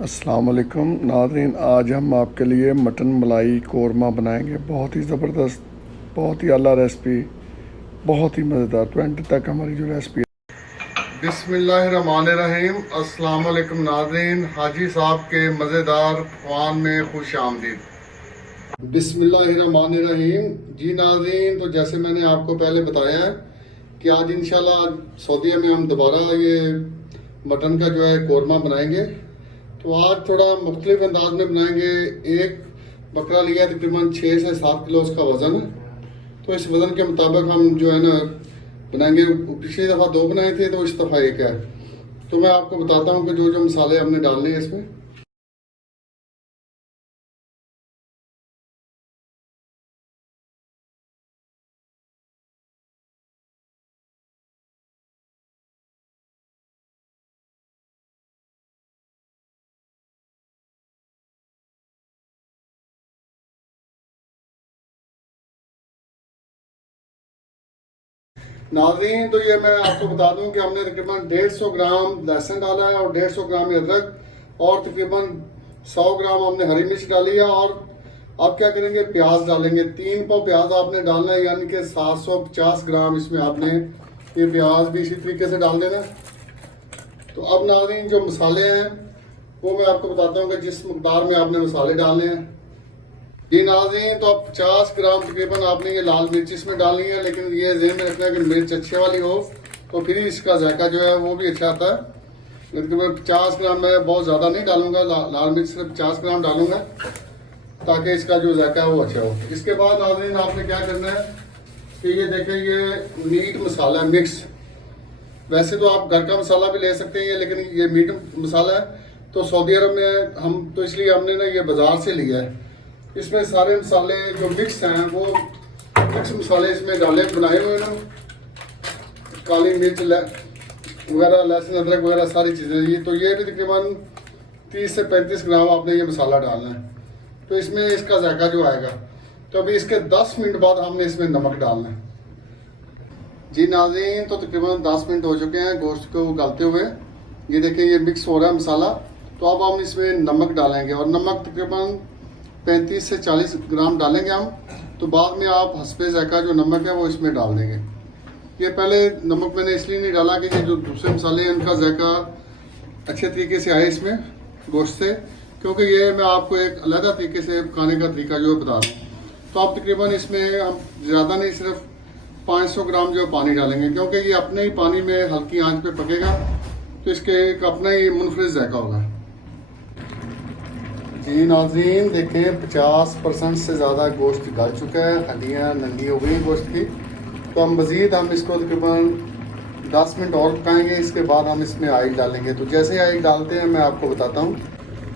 अस्सलाम वालेकुम नाज़रीन, आज हम आपके लिए मटन मलाई कोरमा बनाएंगे। बहुत ही ज़बरदस्त, बहुत ही आला रेसिपी, बहुत ही मज़ेदार। तो एंड तक हमारी जो रेसिपी है। बिस्मिल्लाहिर्रहमानिर्रहीम। अस्सलाम वालेकुम नाज़रीन, हाजी साहब के मज़ेदार पकवान में खुश आमदीद। बिस्मिल्लाहिर्रहमानिर्रहीम। जी नाज़रीन, तो जैसे मैंने आपको पहले बताया है कि आज इंशाल्लाह सऊदीया में हम दोबारा ये मटन का जो है कोरमा बनाएंगे। तो आज थोड़ा मुख्तलिफ अंदाज में बनाएंगे। एक बकरा लिया तकरीबन 6 से 7 किलो उसका वज़न है। तो इस वज़न के मुताबिक हम जो है ना बनाएंगे। पिछली दफ़ा 2 बनाए थे, तो इस दफ़ा 1 है। तो मैं आपको बताता हूँ कि जो जो मसाले हमने डालने हैं इसमें। नाज़रीन, तो ये मैं आपको बता दूं कि हमने तकरीबन 150 ग्राम लहसुन डाला है और 150 ग्राम अदरक और तकरीबन 100 ग्राम हमने हरी मिर्च डाली है। और अब क्या करेंगे, प्याज डालेंगे। 3 पाव प्याज आपने डालना है, यानी कि 750 ग्राम इसमें आपने ये प्याज भी इसी तरीके से डाल देना। तो अब नाज़रीन, जो मसाले हैं वो मैं आपको बताता हूँ कि जिस मकदार में आपने मसाले डालने हैं। जी नाज़रीन, तो अब 50 ग्राम तकरीबन आपने ये लाल मिर्च इसमें डालनी है, लेकिन ये ज़हन में रखना है कि मिर्च अच्छे वाली हो, तो फिर इसका जायका जो है वो भी अच्छा आता है। तकरीबन 50 ग्राम मैं बहुत ज़्यादा नहीं डालूंगा, लाल मिर्च सिर्फ 50 ग्राम डालूंगा ताकि इसका जो जायका है वो अच्छा हो। इसके बाद नाज़रीन आपने क्या करना है कि ये देखें, ये मीट मसाला मिक्स। वैसे तो आप घर का मसाला भी ले सकते हैं, लेकिन ये मीट मसाला है तो सऊदी अरब में हम तो इसलिए हमने ना ये बाज़ार से लिया है। इसमें सारे मसाले जो मिक्स हैं वो मिक्स मसाले इसमें डाले बनाए हुए हैं। काली मिर्च वगैरह, लहसुन, अदरक वगैरह सारी चीज़ें। ये तो ये भी तकरीबन 30 से 35 ग्राम आपने ये मसाला डालना है, तो इसमें इसका जायका जो आएगा। तो अभी इसके 10 मिनट बाद हमने इसमें नमक डालना है। जी नाज़रीन, तो तकरीबन 10 मिनट हो चुके हैं गोश्त को उगालते हुए। ये देखें, ये मिक्स हो रहा है मसाला। तो अब हम इसमें नमक डालेंगे और नमक तकरीबन 35 से 40 ग्राम डालेंगे हम। तो बाद में आप हस्बे जायका जो नमक है वो इसमें डाल देंगे। ये पहले नमक मैंने इसलिए नहीं डाला कि ये जो दूसरे मसाले हैं उनका जायका अच्छे तरीके से आए इसमें गोश्त से, क्योंकि ये मैं आपको एक अलग तरीके से पकाने का तरीका जो है बता दूँ। तो आप तकरीबन इसमें हम ज़्यादा नहीं, सिर्फ 500 ग्राम जो पानी डालेंगे, क्योंकि ये अपने ही पानी में हल्की आंच पे पकेगा, तो इसके एक अपना ही मुनफरिद जायका होगा। जी नाज़रीन, देखें 50% से ज़्यादा गोश्त गल चुका है, हड्डियाँ नंगी हो गई गोश्त की। तो हम मज़ीद हम इसको तकरीबन 10 मिनट और पकाएंगे। इसके बाद हम इसमें ऑयल डालेंगे। तो जैसे ऑयल डालते हैं मैं आपको बताता हूँ।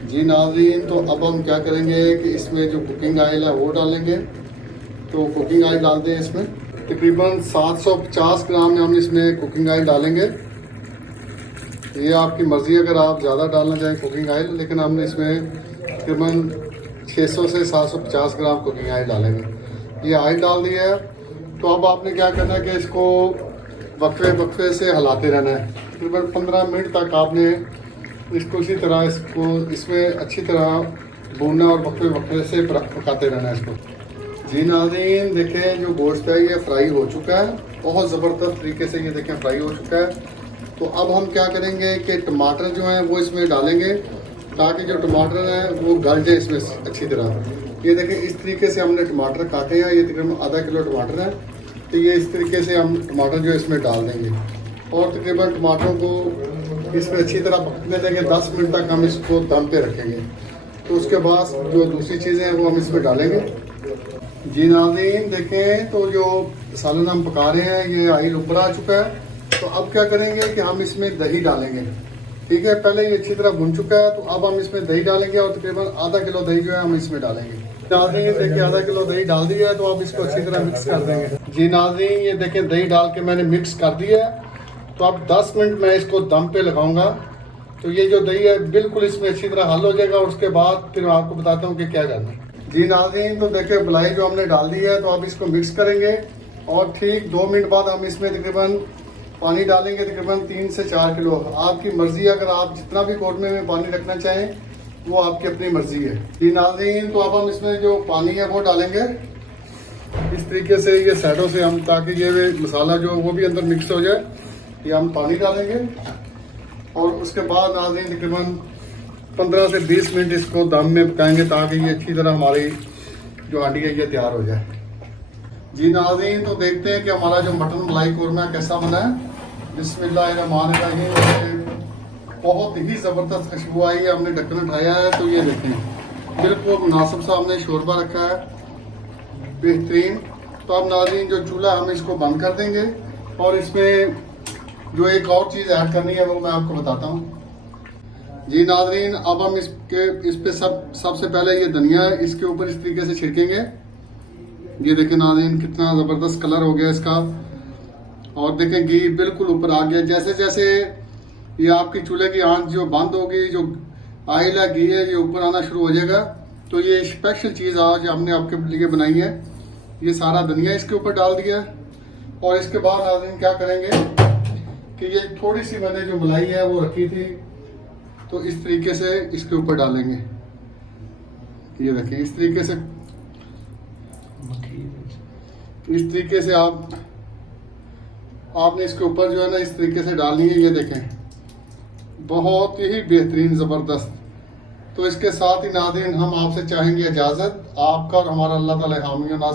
जी नाज़रीन, तो अब हम क्या करेंगे कि इसमें जो कुकिंग ऑयल है वो डालेंगे। तो कुकिंग ऑयल डालते हैं इसमें तकरीबन 750 ग्राम हम इसमें कुकिंग ऑयल डालेंगे। ये आपकी मर्ज़ी, अगर आप ज़्यादा डालना चाहें कुकिंग ऑयल, लेकिन हमने इसमें तकरीबन 600 से 750 ग्राम कुकिंग ऑयल डालेंगे। ये ऑयल डाल दिया है। तो अब आपने क्या करना है कि इसको वक्फे से हिलाते रहना है। तकरीबन 15 मिनट तक आपने इसको इसी तरह इसको इसमें अच्छी तरह भूनना और वक्फे से पकाते रहना है इसको। जी नाज़रीन, देखें जो गोश्त है ये फ्राई हो चुका है, बहुत ज़बरदस्त तरीके से ये देखें फ्राई हो चुका है। तो अब हम क्या करेंगे कि टमाटर जो हैं वो इसमें डालेंगे, ताकि जो टमाटर हैं वो गल जाए इसमें अच्छी तरह। ये देखें, इस तरीके से हमने टमाटर काटे हैं। ये तकरीबन आधा किलो टमाटर है। तो ये इस तरीके से हम टमाटर जो इसमें डाल देंगे और तकरीबन टमाटरों को इसमें अच्छी तरह पकने देंगे। 10 मिनट तक हम इसको दम पे रखेंगे। तो उसके बाद जो दूसरी चीज़ें हैं वो हम इसमें डालेंगे। जी नाज़रीन, देखें तो जो सालन हम पका रहे हैं ये ऑयल ऊपर आ चुका है। तो अब क्या करेंगे कि हम इसमें दही डालेंगे। ठीक है, पहले ये अच्छी तरह भुन चुका है। तो अब हम इसमें दही डालेंगे और तकरीबन आधा किलो दही जो है हम इसमें डालेंगे। नाज़रीन, देखिए आधा किलो दही डाल दिया है। तो अब इसको अच्छी तरह मिक्स कर देंगे। जी नाज़रीन, ये देखें दही डाल के मैंने मिक्स कर दिया है। तो अब 10 मिनट मैं इसको दम पे लगाऊंगा। तो ये जो दही है बिल्कुल इसमें अच्छी तरह हल हो जाएगा। और उसके बाद फिर मैं आपको बताता हूँ कि क्या करना है। जी नाज़रीन, तो देखिए मलाई जो हमने डाल दी है। तो अब इसको मिक्स करेंगे और ठीक 2 मिनट बाद हम इसमें तकरीबन पानी डालेंगे, तकरीबन 3 से 4 किलो। आपकी मर्ज़ी, अगर आप जितना भी कोरमे में पानी रखना चाहें वो आपकी अपनी मर्जी है। जी नाज़रीन, तो अब हम इसमें जो पानी है वो डालेंगे इस तरीके से, ये साइडों से हम, ताकि ये मसाला जो वो भी अंदर मिक्स हो जाए। ये हम पानी डालेंगे और उसके बाद नाज़रीन तकरीबन 15 से 20 मिनट इसको दम में पकाएंगे, ताकि ये अच्छी तरह हमारी जो हांडी है ये तैयार हो जाए। जी नाज़रीन, तो देखते हैं कि हमारा जो मटन मलाई कोरमा कैसा बना है। बिस्मिल्लाहिर्रहमानिर्रहीम। बहुत ही ज़बरदस्त खुशबू आई है। हमने ढक्कन उठाया है तो ये देखें बिल्कुल मुनासिब सा हमने शोरबा रखा है, बेहतरीन। तो अब नाज़रीन जो चूल्हा हम इसको बंद कर देंगे और इसमें जो एक और चीज़ ऐड करनी है वो मैं आपको बताता हूँ। जी नाज़रीन, अब हम इस पे सबसे पहले ये धनिया इसके ऊपर इस तरीके से छिड़केंगे। ये देखें नाज़रीन कितना ज़बरदस्त कलर हो गया इसका, और देखें घी बिल्कुल ऊपर आ गया। जैसे जैसे ये आपकी चूल्हे की आंच जो बंद होगी, जो ऑयल है, घी है, ये ऊपर आना शुरू हो जाएगा। तो ये स्पेशल चीज़ आज हमने आपके लिए बनाई है। ये सारा धनिया इसके ऊपर डाल दिया और इसके बाद नाज़रीन क्या करेंगे कि ये थोड़ी सी मैंने जो मलाई है वो रखी थी, तो इस तरीके से इसके ऊपर डालेंगे। ये देखिए इस तरीके से आपने इसके ऊपर जो है ना इस तरीके से डालनी है। ये देखें बहुत ही बेहतरीन ज़बरदस्त। तो इसके साथ ही नाज़रीन हम आपसे चाहेंगे इजाज़त। आपका और हमारा अल्लाह ताला हामी और नासिर।